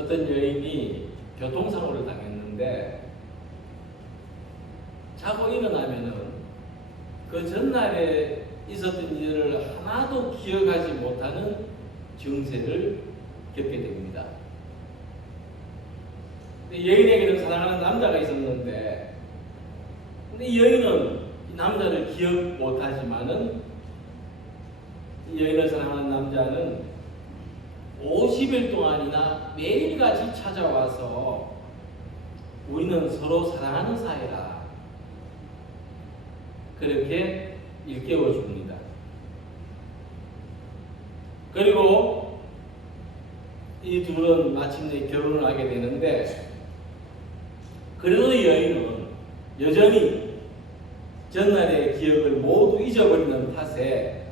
어떤 여인이 교통사고를 당했는데 자고 일어나면은 그 전날에 있었던 일을 하나도 기억하지 못하는 증세를 겪게 됩니다. 여인에게는 사랑하는 남자가 있었는데, 근데 이 여인은 이 남자를 기억 못하지만은 이 여인을 사랑하는 남자는 50일 동안이나 매일같이 찾아와서 우리는 서로 사랑하는 사이라 그렇게 일깨워 줍니다. 그리고 이 둘은 마침내 결혼을 하게 되는데, 그래도 여인은 여전히 전날의 기억을 모두 잊어버리는 탓에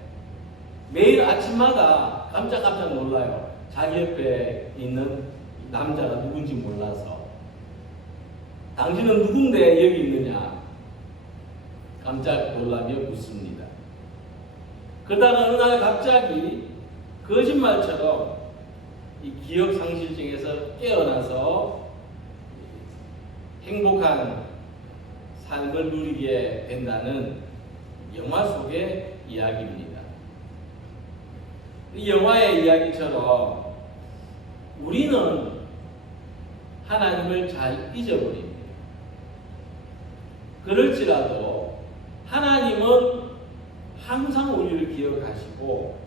매일 아침마다 깜짝깜짝 놀라요. 자기 옆에 있는 남자가 누군지 몰라서. 당신은 누군데 여기 있느냐? 깜짝 놀라며 묻습니다. 그러다가 어느 날 갑자기 거짓말처럼 이 기억 상실증에서 깨어나서 행복한 삶을 누리게 된다는 영화 속의 이야기입니다. 이 영화의 이야기처럼 우리는 하나님을 잘 잊어버립니다. 그럴지라도 하나님은 항상 우리를 기억하시고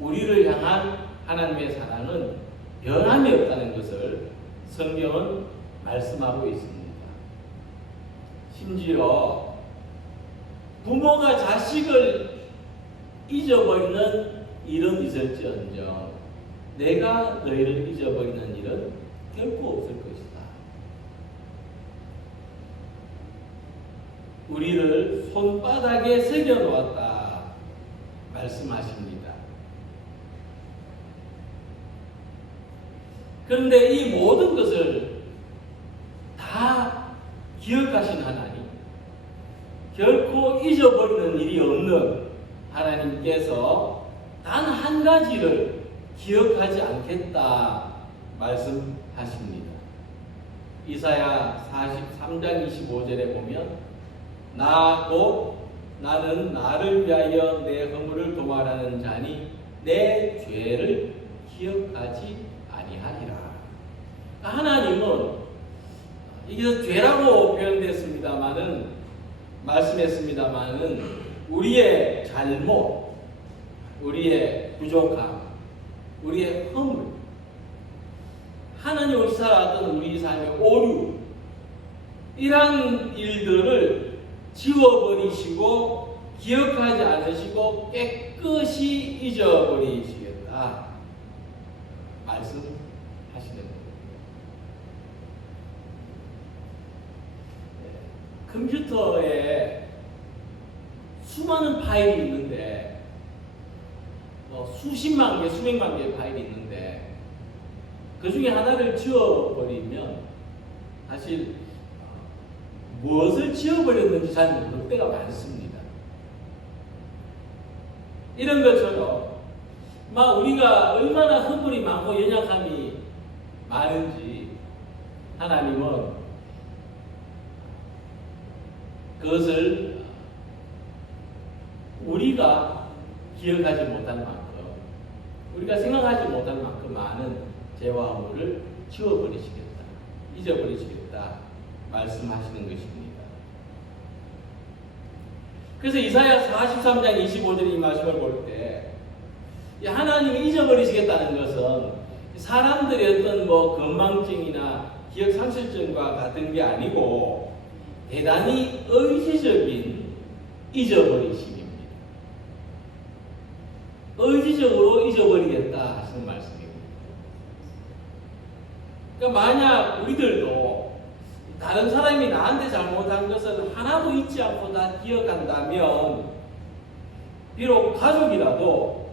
우리를 향한 하나님의 사랑은 변함이 없다는 것을 성경은 말씀하고 있습니다. 심지어 부모가 자식을 잊어버리는 일은 있을지언정 내가 너희를 잊어버리는 일은 결코 없을 것이다. 우리를 손바닥에 새겨놓았다 말씀하십니다. 그런데 이 모든 것을 다 기억하신 하나님, 결코 잊어버리는 일이 없는 하나님께서 단 한 가지를 기억하지 않겠다 말씀하십니다. 이사야 43장 25절에 보면 나 곧 나는 나를 위하여 내 허물을 도말하는 자니 내 죄를 기억하지 아니하리라. 하나님은 이게 죄라고 표현됐습니다마는 말씀했습니다마는 우리의 잘못, 우리의 부족함, 우리의 허물, 하나님을 살아왔던 우리 삶의 오류, 이러한 일들을 지워버리시고 기억하지 않으시고 깨끗이 잊어버리시겠다 말씀하시는 거예요. 컴퓨터에 수많은 파일이 있는데 수십만 개, 수백만 개의 파일이 있는데 그 중에 하나를 지워버리면 사실 무엇을 지워버렸는지 잘 모를 때가 많습니다. 이런 것처럼 우리가 얼마나 허물이 많고 연약함이 많은지 하나님은 그것을 우리가 기억하지 못할 만큼, 우리가 생각하지 못할 만큼 많은 죄와 허물을 지워버리시겠다, 잊어버리시겠다 말씀하시는 것입니다. 그래서 이사야 43장 25절 이 말씀을 볼 때 하나님이 잊어버리시겠다는 것은 사람들의 어떤 건망증이나 기억 상실증과 같은 게 아니고 대단히 의지적인 잊어버리심입니다. 의지적으로 잊어버리겠다 하시는 말씀입니다. 그러니까 만약 우리들도 다른 사람이 나한테 잘못한 것을 하나도 잊지 않고 다 기억한다면 비록 가족이라도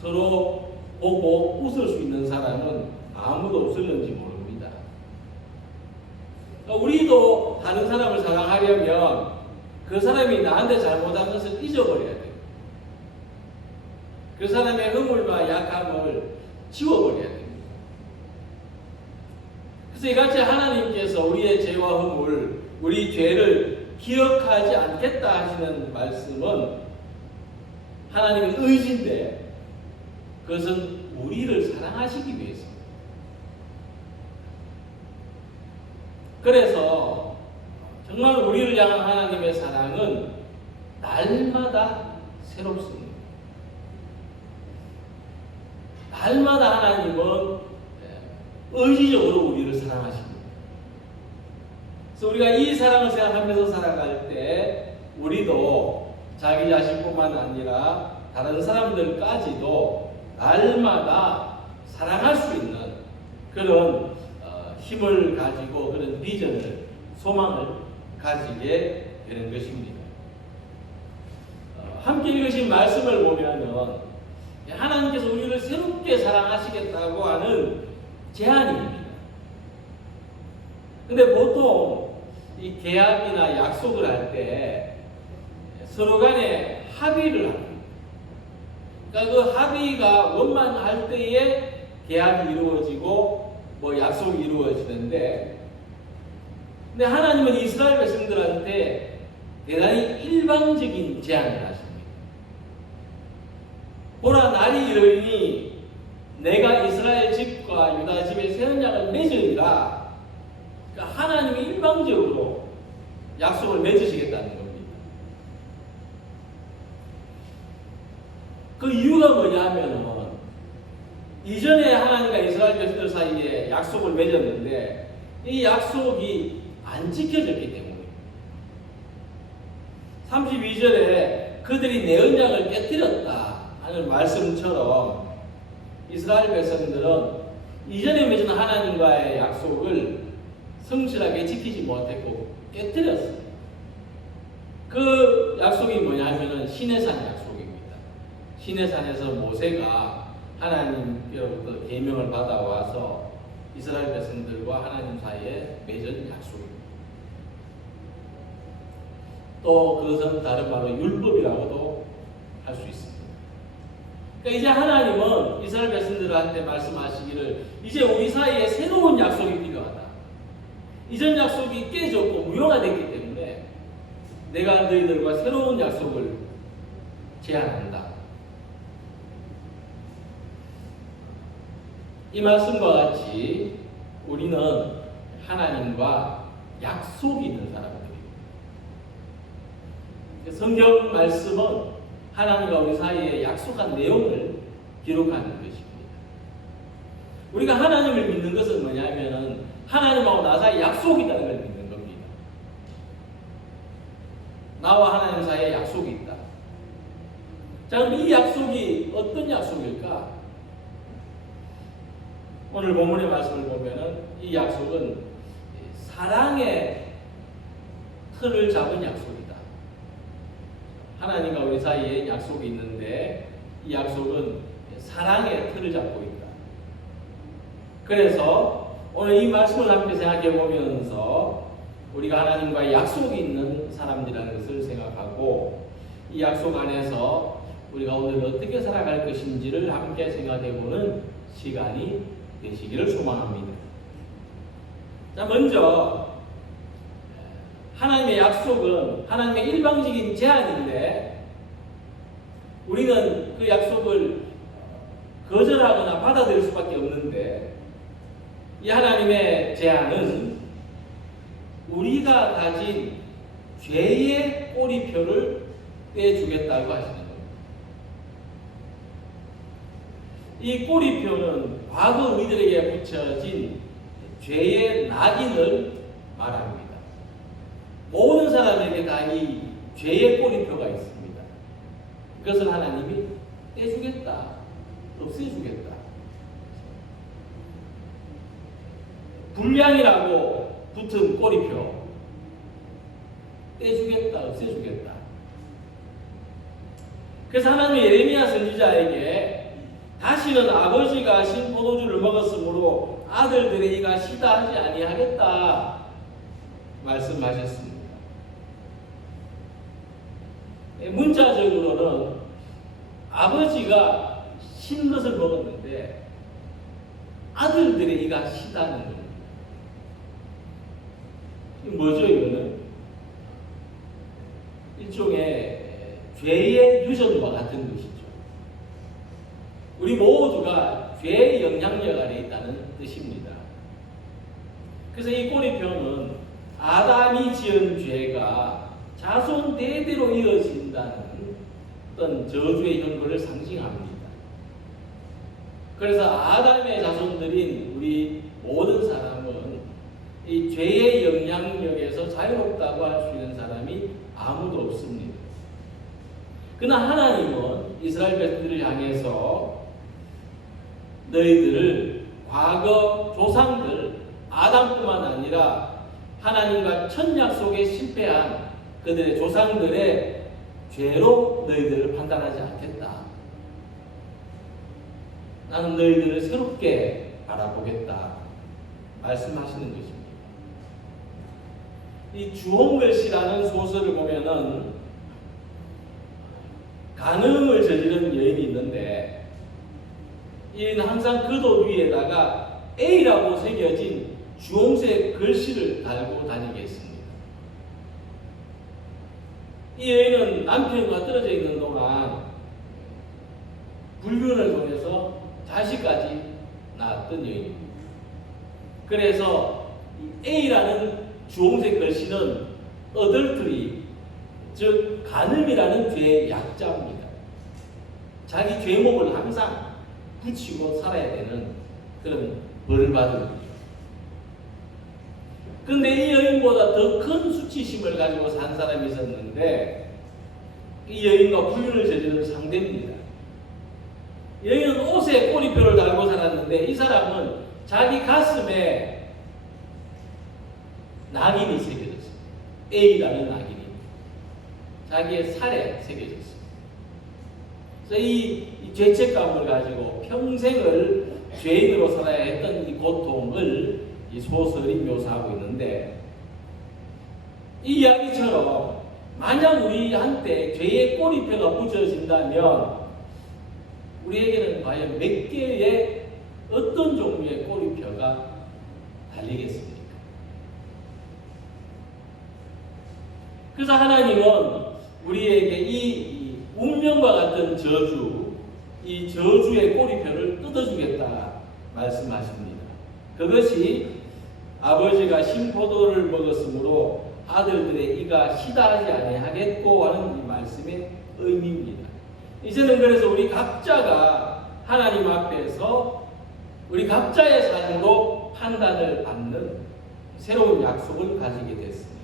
서로 보고 웃을 수 있는 사람은 아무도 없을는지 모릅니다. 그러니까 우리도 다른 사람을 사랑하려면 그 사람이 나한테 잘못한 것을 잊어버려야 돼요. 그 사람의 허물과 약함을 지워버려야 됩니다. 그래서 이같이 하나님께서 우리의 죄와 허물, 우리 죄를 기억하지 않겠다 하시는 말씀은 하나님의 의지인데 그것은 우리를 사랑하시기 위해서. 그래서 정말 우리를 향한 하나님의 사랑은 날마다 새롭습니다. 날마다 하나님은 의지적으로 우리를 사랑하십니다. 그래서 우리가 이 사랑을 생각하면서 살아갈 때 우리도 자기 자신뿐만 아니라 다른 사람들까지도 날마다 사랑할 수 있는 그런 힘을 가지고 그런 비전을, 소망을 가지게 되는 것입니다. 함께 읽으신 말씀을 보면은 하나님께서 우리를 새롭게 사랑하시겠다고 하는 제안입니다. 근데 보통 이 계약이나 약속을 할 때 서로 간에 합의를 합니다. 그러니까 그 합의가 원만할 때에 계약이 이루어지고 뭐 약속이 이루어지는데, 근데 하나님은 이스라엘 백성들한테 대단히 일방적인 제안을 하십니다. 보라, 날이 이르니 내가 이스라엘 집과 유다 집에 새 언약을 맺으리라. 그러니까 하나님이 일방적으로 약속을 맺으시겠다는 겁니다. 그 이유가 뭐냐 하면은 이전에 하나님과 이스라엘 백성들 사이에 약속을 맺었는데 이 약속이 안 지켜졌기 때문입니다. 32절에 그들이 내 언약을 깨뜨렸다 하는 말씀처럼 이스라엘 백성들은 이전에 맺은 하나님과의 약속을 성실하게 지키지 못했고 깨뜨렸어요. 그 약속이 뭐냐 하면은 시내산 약속입니다. 시내산에서 모세가 하나님께로부터 계명을 받아와서 이스라엘 백성들과 하나님 사이에 맺은 약속입니다. 또 그것은 다른 말로 율법이라고도 할 수 있습니다. 그러니까 이제 하나님은 이스라엘 백성들한테 말씀하시기를 이제 우리 사이에 새로운 약속이 필요하다. 이전 약속이 깨졌고 무효화됐기 때문에 내가 너희들과 새로운 약속을 제안한다. 이 말씀과 같이 우리는 하나님과 약속이 있는 사람들입니다. 성경 말씀은 하나님과 우리 사이에 약속한 내용을 기록하는 것입니다. 우리가 하나님을 믿는 것은 뭐냐면 하나님하고 나 사이에 약속이 있다는 걸 믿는 겁니다. 나와 하나님 사이에 약속이 있다. 자, 그럼 이 약속이 어떤 약속일까? 오늘 본문의 말씀을 보면은 이 약속은 사랑의 틀을 잡은 약속이다. 하나님과 우리 사이에 약속이 있는데 이 약속은 사랑의 틀을 잡고 있다. 그래서 오늘 이 말씀을 함께 생각해 보면서 우리가 하나님과 약속이 있는 사람들이라는 것을 생각하고 이 약속 안에서 우리가 오늘 어떻게 살아갈 것인지를 함께 생각해 보는 시간이 되시기를 소망합니다. 자, 먼저 하나님의 약속은 하나님의 일방적인 제안인데 우리는 그 약속을 거절하거나 받아들일 수밖에 없는데 이 하나님의 제안은 우리가 가진 죄의 꼬리표를 떼주겠다고 하시는 겁니다. 이 꼬리표는 과거 우리들에게 붙여진 죄의 낙인을 말합니다. 모든 사람에게 다 이 죄의 꼬리표가 있습니다. 그것을 하나님이 떼주겠다, 없애주겠다. 불량이라고 붙은 꼬리표 떼주겠다, 없애주겠다. 그래서 하나님이 예레미야 선지자에게 다시는 아버지가 신 포도주를 먹었으므로 아들들의 이가 시다 하지 아니하겠다 말씀하셨습니다. 문자적으로는 아버지가 신 것을 먹었는데 아들들의 이가 시다는 겁니다. 뭐죠 이거는? 일종의 죄의 유전과 같은 것이죠. 우리 모두가 죄의 영향력 아래 있다는 뜻입니다. 그래서 이 꼬리표는 아담이 지은 죄가 자손 대대로 이어진다는 어떤 저주의 형벌을 상징합니다. 그래서 아담의 자손들인 우리 모든 사람은 이 죄의 영향력에서 자유롭다고 할 수 있는 사람이 아무도 없습니다. 그러나 하나님은 이스라엘 백성들을 향해서 너희들을 과거 조상들 아담뿐만 아니라 하나님과 첫 약속에 실패한 그들의 조상들의 죄로 너희들을 판단하지 않겠다. 나는 너희들을 새롭게 바라보겠다. 말씀하시는 것입니다. 이 주홍글씨라는 소설을 보면은 간음을 저지른 여인이 있는데 이는 항상 그도 위에다가 A라고 새겨진 주홍색 글씨를 달고 다니게 했습니다. 이 여인은 남편과 떨어져 있는 동안 불륜을 통해서 자식까지 낳았던 여인입니다. 그래서 A라는 주홍색 글씨는 어덜트리, 즉 간음이라는 죄의 약자입니다. 자기 죄목을 항상 붙이고 살아야 되는 그런 벌을 받은 거죠. 그런데 이 여인보다 더 큰 수치심을 가지고 산 사람이 있었는데 이 여인과 불륜을 저지른 상대입니다. 여인은 옷에 꼬리표를 달고 살았는데 이 사람은 자기 가슴에 낙인이 새겨졌어요. A라는 낙인이 자기의 살에 새겨졌어요. 그래서 이 죄책감을 가지고 평생을 죄인으로 살아야 했던 이 고통을 이 소설이 묘사하고 있는데 이 이야기처럼 만약 우리한테 죄의 꼬리표가 붙여진다면 우리에게는 과연 몇 개의 어떤 종류의 꼬리표가 달리겠습니까? 그래서 하나님은 우리에게 이 운명과 같은 저주, 이 저주의 꼬리표를 뜯어주겠다 말씀하십니다. 그것이 아버지가 신포도를 먹었으므로 아들들의 이가 시다하지 아니하겠고 하는 이 말씀의 의미입니다. 이제는 그래서 우리 각자가 하나님 앞에서 우리 각자의 삶으로 판단을 받는 새로운 약속을 가지게 됐습니다.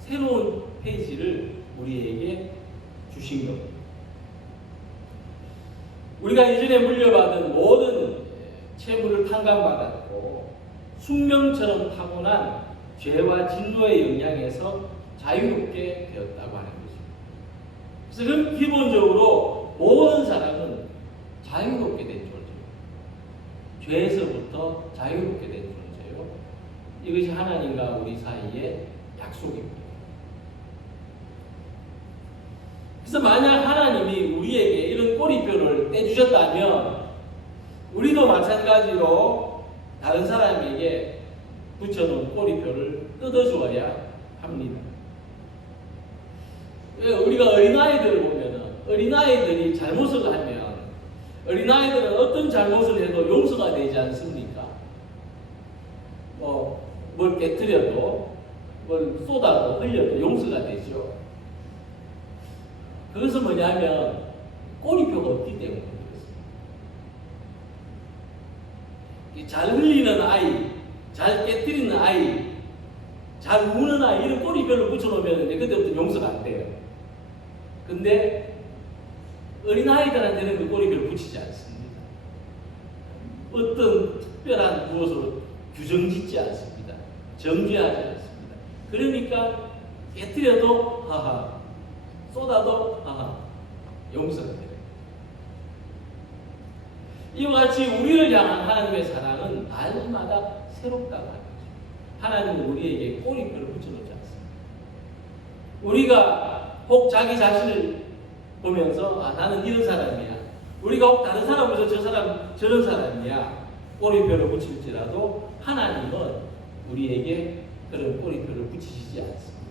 새로운 페이지를 우리에게 주신 겁니다. 우리가 이전에 물려받은 모든 채무를 탕감받았고 숙명처럼 타고난 죄와 진노의 영향에서 자유롭게 되었다고 하는 것입니다. 그래서 그럼 기본적으로 모든 사람은 자유롭게 된 존재예요. 죄에서부터 자유롭게 된 존재예요. 이것이 하나님과 우리 사이의 약속입니다. 그래서 만약 하나님이 우리에게 이런 꼬리표를 떼주셨다면 우리도 마찬가지로 다른 사람에게 붙여놓은 꼬리표를 뜯어주어야 합니다. 우리가 어린아이들을 보면 어린아이들이 잘못을 하면 어린아이들은 어떤 잘못을 해도 용서가 되지 않습니까? 뭘 깨뜨려도 뭘 쏟아도 흘려도 용서가 되죠. 그것은 뭐냐면 꼬리표가 없기 때문입니다. 잘 흘리는 아이, 잘 깨뜨리는 아이, 잘 우는 아이 이런 꼬리표를 붙여놓으면 이제 그때부터 용서가 안 돼요. 근데 어린아이들한테는 그 꼬리표를 붙이지 않습니다. 어떤 특별한 무엇으로 규정짓지 않습니다. 정죄하지 않습니다. 그러니까 깨뜨려도 하하, 쏟아도 하하, 용서가 돼요. 이와 같이 우리를 향한 하나님의 사랑은 날마다 새롭다고 하는 거죠. 하나님은 우리에게 꼬리표를 붙여놓지 않습니다. 우리가 혹 자기 자신을 보면서 나는 이런 사람이야. 우리가 혹 다른 사람 보면서 저 사람 저런 사람이야. 꼬리표를 붙일지라도 하나님은 우리에게 그런 꼬리표를 붙이시지 않습니다.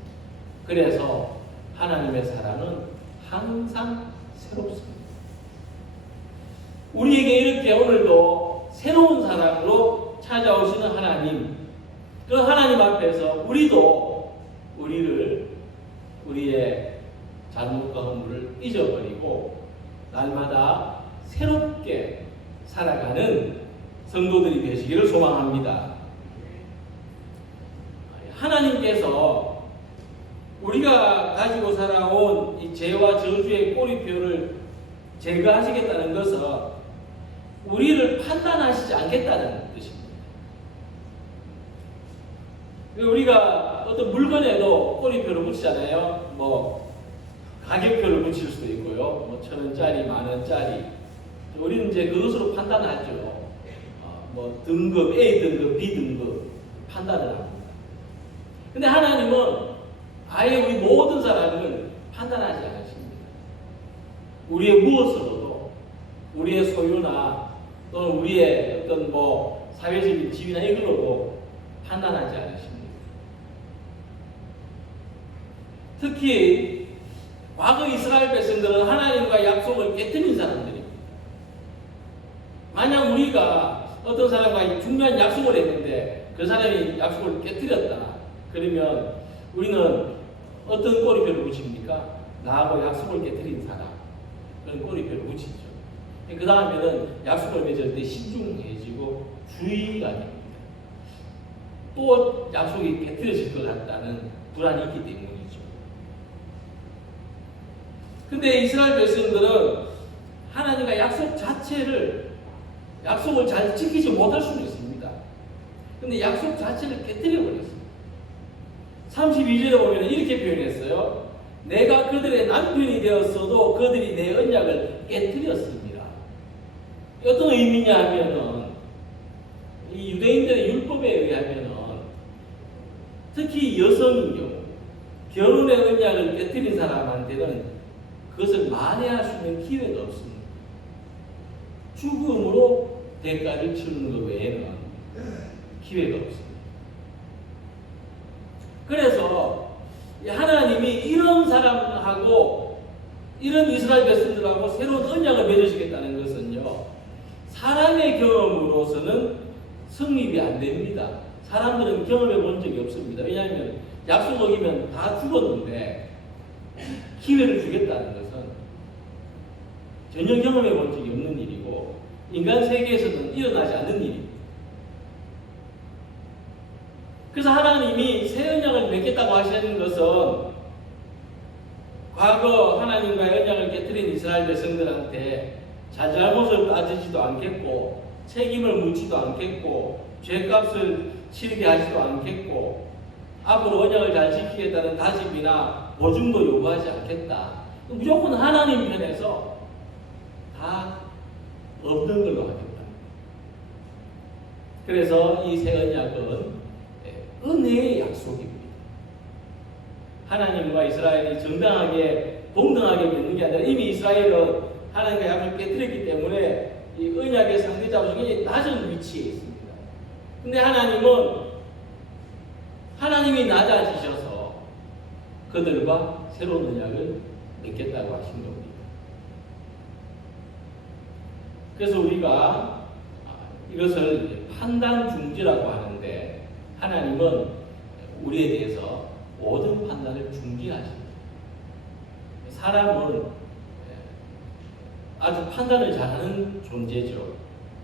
그래서 하나님의 사랑은 항상 새롭습니다. 우리에게 이렇게 오늘도 새로운 사랑으로 찾아오시는 하나님, 그 하나님 앞에서 우리도 우리의 잘못과 허물을 잊어버리고 날마다 새롭게 살아가는 성도들이 되시기를 소망합니다. 하나님께서 우리가 가지고 살아온 이 죄와 저주의 꼬리표를 제거하시겠다는 것은 우리를 판단하시지 않겠다는 뜻입니다. 우리가 어떤 물건에도 꼬리표를 붙이잖아요. 뭐 가격표를 붙일 수도 있고요. 뭐 1,000원짜리, 10,000원짜리. 우리는 이제 그것으로 판단하죠. 뭐 등급, A 등급, B 등급 판단을 합니다. 근데 하나님은 아예 우리 모든 사람을 판단하지 않으십니다. 우리의 무엇으로도, 우리의 소유나 또는 우리의 어떤 뭐 사회적인 지위나 이걸로도 판단하지 않으십니다. 특히 과거 이스라엘 백성들은 하나님과 약속을 깨뜨린 사람들입니다. 만약 우리가 어떤 사람과 중요한 약속을 했는데 그 사람이 약속을 깨뜨렸다. 그러면 우리는 어떤 꼬리표를 붙입니까? 나하고 약속을 깨뜨린 사람. 그런 꼬리표를 붙이죠. 그 다음에는 약속을 맺을 때 신중해지고 주의가 됩니다. 또 약속이 깨뜨려질 것 같다는 불안이 있기 때문이죠. 근데 이스라엘 백성들은 하나님과 약속을 잘 지키지 못할 수도 있습니다. 근데 약속 자체를 깨뜨려 버렸습니다. 32절에 보면 이렇게 표현했어요. 내가 그들의 남편이 되었어도 그들이 내 언약을 깨뜨렸습니다. 어떤 의미냐 하면은 이 유대인들의 율법에 의하면은 특히 여성인 경우 결혼의 언약을 깨뜨린 사람한테는 그것을 만회할 수 있는 기회가 없습니다. 죽음으로 대가를 치르는 것 외에는 기회가 없습니다. 그래서 하나님이 이런 사람하고 이런 이스라엘 백성들하고 새로운 언약을 맺으시겠다는 것은요, 사람의 경험으로서는 성립이 안 됩니다. 사람들은 경험해 본 적이 없습니다. 왜냐하면 약속 어기면 다 죽었는데 기회를 주겠다는 것은 전혀 경험해 본 적이 없는 일이고 인간 세계에서는 일어나지 않는 일입니다. 그래서 하나님이 새 언약을 맺겠다고 하시는 것은 과거 하나님과의 언약을 깨뜨린 이스라엘 백성들한테 잘잘못을 따지지도 않겠고 책임을 묻지도 않겠고 죄값을 치르게 하지도 않겠고 앞으로 언약을 잘 지키겠다는 다짐이나 보증도 요구하지 않겠다. 무조건 하나님 편에서 다 없는 걸로 하겠다. 그래서 이 새 언약은 은혜의 약속입니다. 하나님과 이스라엘이 정당하게 동등하게 맺는 게 아니라 이미 이스라엘은 하나님과 약속을 깨뜨렸기 때문에 이 언약의 상대자로 굉장히 낮은 위치에 있습니다. 근데 하나님이 낮아지셔서 그들과 새로운 언약을 맺겠다고 하신 겁니다. 그래서 우리가 이것을 판단 중지라고 하는데 하나님은 우리에 대해서 모든 판단을 중지하십니다. 사람은 아주 판단을 잘하는 존재죠.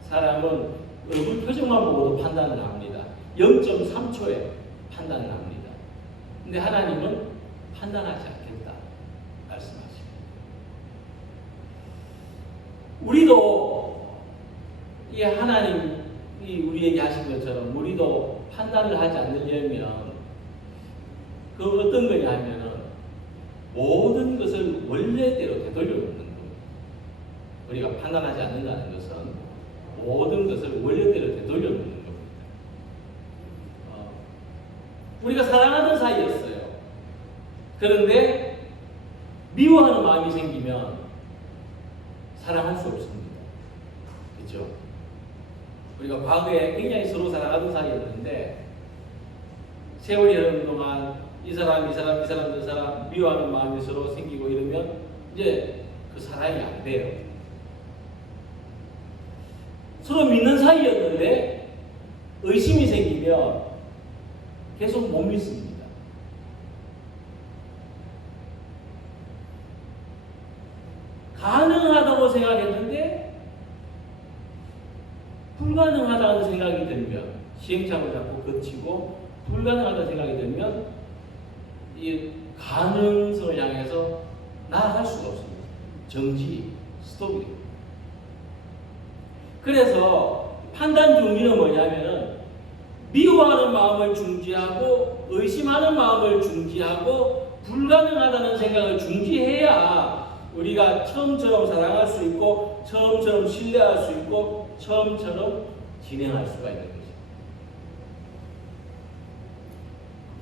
사람은 얼굴 표정만 보고도 판단을 합니다. 0.3초에 판단을 합니다. 근데 하나님은 판단하지 않겠다 말씀하십니다. 우리도 이 하나님이 우리에게 하신 것처럼 우리도 판단을 하지 않으려면 그 어떤 거냐 하면은 모든 것을 원래대로 되돌려 놓는 겁니다. 우리가 판단하지 않는다는 것은 모든 것을 원래대로 되돌려 놓는 겁니다. 우리가 사랑하던 사이였어요. 그런데 미워하는 마음이 생기면 사랑할 수 없습니다. 그렇죠? 우리가 과거에 굉장히 서로 사랑하던 사이였는데 세월이 흐르는 동안 이 사람 저 사람 미워하는 마음이 서로 생기고 이러면 이제 그 사랑이 안 돼요. 서로 믿는 사이였는데 의심이 생기면 계속 못 믿습니다. 가능하다고 생각했는데 불가능하다는 생각이 들면 시행착오를 자꾸 거치고 불가능하다는 생각이 들면 이 가능성을 향해서 나아갈 수가 없습니다. 정지, 스톱이 됩니다. 그래서 판단 중지는 뭐냐면은 미워하는 마음을 중지하고 의심하는 마음을 중지하고 불가능하다는 생각을 중지해야 우리가 처음처럼 사랑할 수 있고 처음처럼 신뢰할 수 있고 처음처럼 진행할 수가 있는 거죠.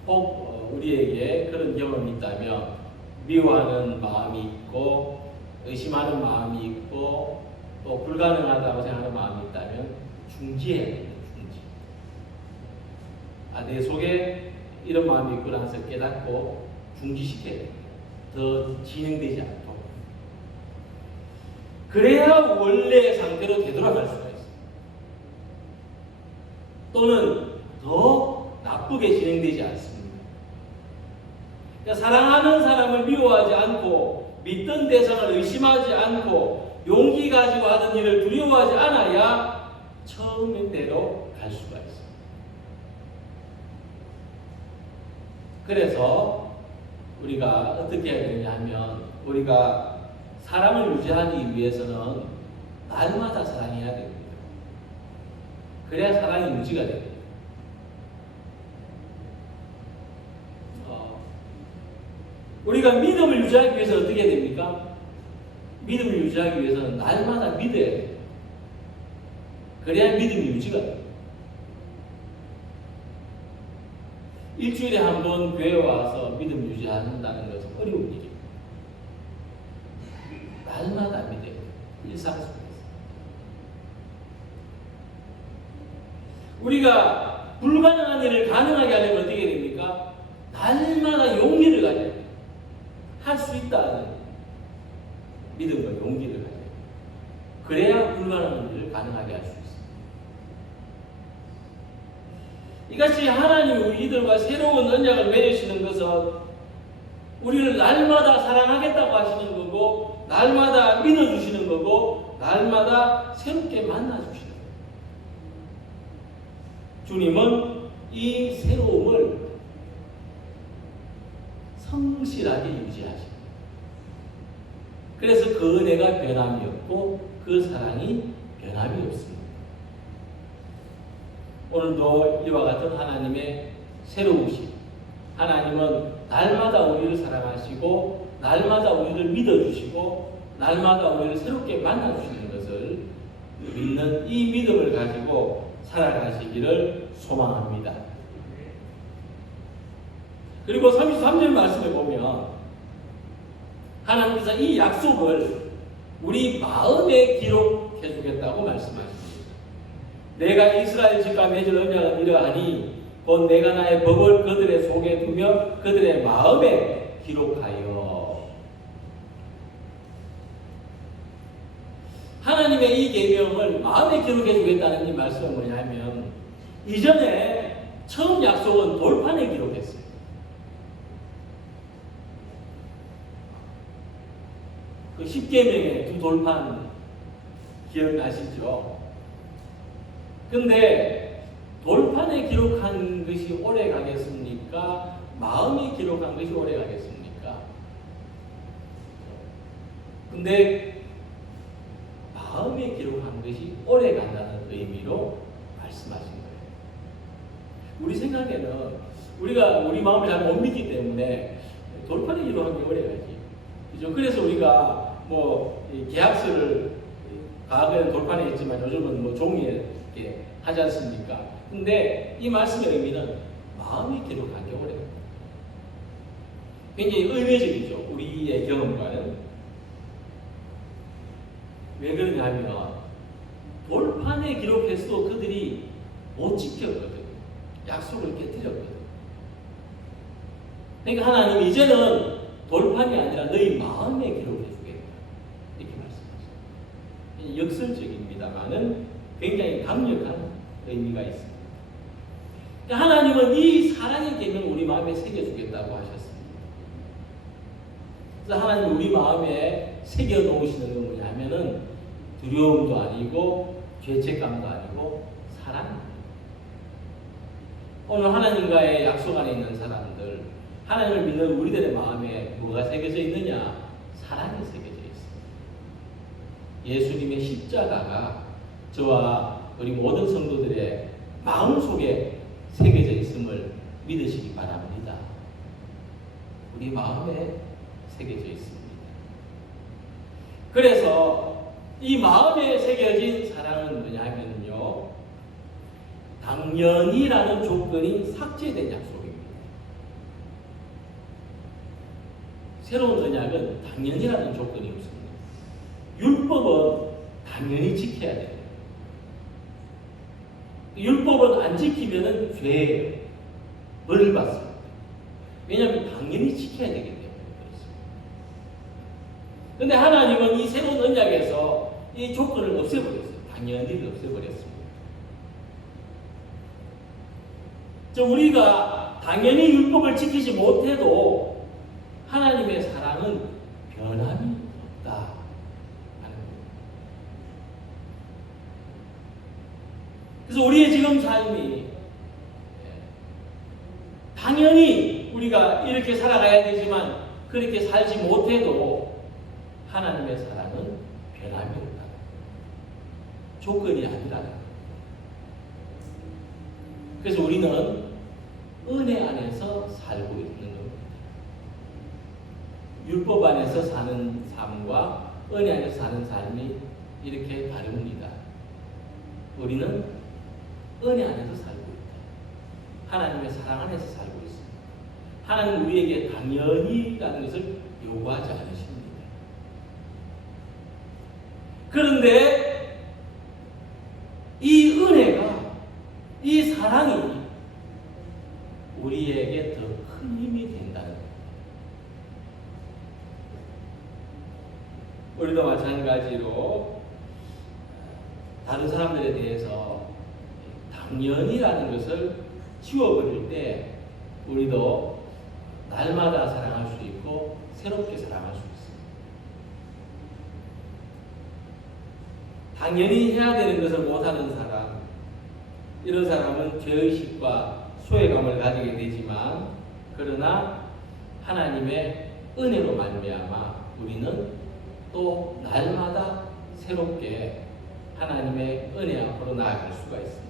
혹 우리에게 그런 경험이 있다면 미워하는 마음이 있고 의심하는 마음이 있고 또 불가능하다고 생각하는 마음이 있다면 중지해야 됩니다. 중지. 내 속에 이런 마음이 있구나 해서 깨닫고 중지시켜야 됩니다. 더 진행되지 않도록. 그래야 원래의 상태로 되돌아갈 수가 있습니다. 또는 더 나쁘게 진행되지 않습니다. 그러니까 사랑하는 사람을 미워하지 않고 믿던 대상을 의심하지 않고 용기 가지고 하던 일을 두려워하지 않아야 처음인 대로 갈 수가 있습니다. 그래서 우리가 어떻게 해야 되냐 하면 우리가 사랑을 유지하기 위해서는 날마다 사랑해야 됩니다. 그래야 사랑이 유지가 됩니다. 우리가 믿음을 유지하기 위해서 어떻게 해야 됩니까? 믿음을 유지하기 위해서는 날마다 믿어야 돼요. 그래야 믿음이 유지가 돼요. 일주일에 한 번 교회에 와서 믿음 유지한다는 것은 어려운 일입니다. 날마다 믿어야 돼요. 일상속에서. 우리가 불가능한 일을 가능하게 하려면 어떻게 해야 됩니까? 날마다 용기를 가져야 돼요. 할 수 있다는 믿음과 용기를 가져야 돼요. 그래야 불가능한 일을 가능하게 할 수 있습니다. 이같이 하나님이 우리들과 새로운 언약을 맺으시는 것은 우리를 날마다 사랑하겠다고 하시는 거고 날마다 믿어주시는 거고 날마다 새롭게 만나주시는 거예요. 주님은 이 새로움을 성실하게 유지하십니다. 그래서 그 은혜가 변함이 없고 그 사랑이 변함이 없습니다. 오늘도 이와 같은 하나님의 새로우심, 하나님은 날마다 우리를 사랑하시고 날마다 우리를 믿어주시고 날마다 우리를 새롭게 만나주시는 것을 믿는 이 믿음을 가지고 살아가시기를 소망합니다. 그리고 33절 말씀에 보면 하나님께서 이 약속을 우리 마음에 기록해 주겠다고 말씀하십니다. 내가 이스라엘 집과 맺은 언약은 이러하니 곧 내가 나의 법을 그들의 속에 두며 그들의 마음에 기록하여. 하나님의 이 계명을 마음에 기록해 주겠다는 이 말씀은 뭐냐면 이전에 처음 약속은 돌판에 기록했어요. 그 10계명의 두 돌판 기억나시죠? 근데 돌판에 기록한 것이 오래 가겠습니까? 마음에 기록한 것이 오래 가겠습니까? 근데 마음에 기록한 것이 오래 간다는 의미로 말씀하신 거예요. 우리 생각에는 우리가 우리 마음을 잘 못 믿기 때문에 돌판에 기록한 게 오래 가지. 그죠? 그래서 우리가 계약서를 과거에는 돌판에 했지만 요즘은 종이에 이렇게 하지 않습니까? 근데 이 말씀의 의미는 마음이 기록한 게 오래 갑니다. 굉장히 의외적이죠. 우리의 경험과는. 왜 그러냐면 돌판에 기록해서도 그들이 못 지켰거든. 약속을 깨뜨렸거든. 그러니까 하나님 이제는 돌판이 아니라 너희 마음에 기록해 주겠다. 이렇게 말씀하셨어요. 역설적입니다만은 굉장히 강력한 의미가 있습니다. 하나님은 이 사랑의 계명을 우리 마음에 새겨주겠다고 하셨습니다. 그래서 하나님 우리 마음에 새겨 놓으시는 건 뭐냐면은 두려움도 아니고 죄책감도 아니고 사랑입니다. 오늘 하나님과의 약속 안에 있는 사람들, 하나님을 믿는 우리들의 마음에 뭐가 새겨져 있느냐? 사랑이 새겨져 있습니다. 예수님의 십자가가 저와 우리 모든 성도들의 마음속에 새겨져 있음을 믿으시기 바랍니다. 우리 마음에 새겨져 있습니다. 그래서 이 마음에 새겨진 사랑은 뭐냐면요, 당연히라는 조건이 삭제된 약속입니다. 새로운 언약은 당연히라는 조건이 없습니다. 율법은 당연히 지켜야 돼요. 율법을 안 지키면 죄예요. 벌을 받습니다. 왜냐하면 당연히 지켜야 되기 때문에 그렇습니다. 그런데 하나님은 이 새로운 언약에서 이 조건을 없애버렸어요. 당연히를 없애버렸습니다. 우리가 당연히 율법을 지키지 못해도 하나님의 사랑은 변함이 없다 하는 거예요. 그래서 우리의 지금 삶이 당연히 우리가 이렇게 살아가야 되지만 그렇게 살지 못해도 하나님의 사랑은 변함이 없다. 조건이 아니라는 거예요. 그래서 우리는 은혜 안에서 살고 있는 겁니다. 율법 안에서 사는 삶과 은혜 안에서 사는 삶이 이렇게 다릅니다. 우리는 은혜 안에서 살고 있다. 하나님의 사랑 안에서 살고 있습니다. 하나님 우리에게 당연히라는 것을 요구하지 않으십니다. 그런데 이 은혜가, 이 사랑이 우리에게 더 큰 힘이 된다는 거예요. 우리도 마찬가지로 다른 사람들에 대해서 당연히라는 것을 지워버릴 때 우리도 날마다 사랑할 수 있고 새롭게 사랑할 수 있습니다. 당연히 해야 되는 것을 못하는 사람, 이런 사람은 죄의식과 소외감을 가지게 되지만, 그러나 하나님의 은혜로 말미암아 우리는 또 날마다 새롭게 하나님의 은혜 앞으로 나아갈 수가 있습니다.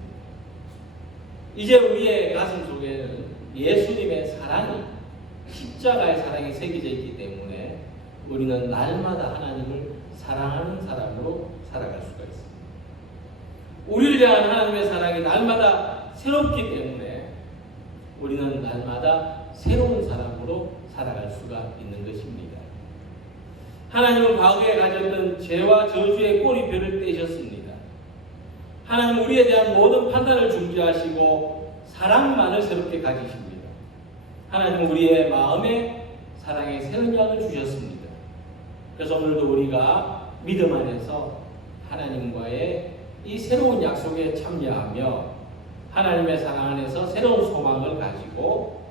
이제 우리의 가슴 속에는 예수님의 사랑이, 십자가의 사랑이 새겨져 있기 때문에 우리는 날마다 하나님을 사랑하는 사람으로 살아갈 수가 있습니다. 우리를 향한 하나님의 사랑이 날마다 새롭기 때문에 우리는 날마다 새로운 사람으로 살아갈 수가 있는 것입니다. 하나님은 과거에 가졌던 죄와 저주의 꼬리표를 떼셨습니다. 하나님은 우리에 대한 모든 판단을 중지하시고 사랑만을 새롭게 가지십니다. 하나님은 우리의 마음에 사랑의 새로운 양을 주셨습니다. 그래서 오늘도 우리가 믿음 안에서 하나님과의 이 새로운 약속에 참여하며 하나님의 사랑 안에서 새로운 소망을 가지고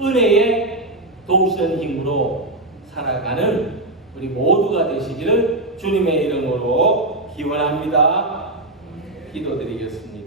은혜의 도우시는 힘으로 살아가는 우리 모두가 되시기를 주님의 이름으로 기원합니다. 기도드리겠습니다.